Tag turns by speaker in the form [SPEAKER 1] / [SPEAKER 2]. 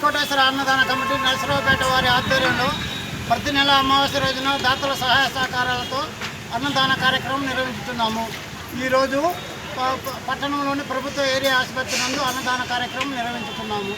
[SPEAKER 1] వెంకటేశ్వర అన్నదాన కమిటీ నరసరావుపేట వారి ఆధ్వర్యంలో ప్రతి నెల అమావాస్య రోజున దాతల సహాయ సహకారాలతో అన్నదాన కార్యక్రమం నిర్వహించుతున్నాము ఈరోజు పట్టణంలోని ప్రభుత్వ ఏరియా ఆసుపత్రి నందు అన్నదాన కార్యక్రమం నిర్వహించుతున్నాము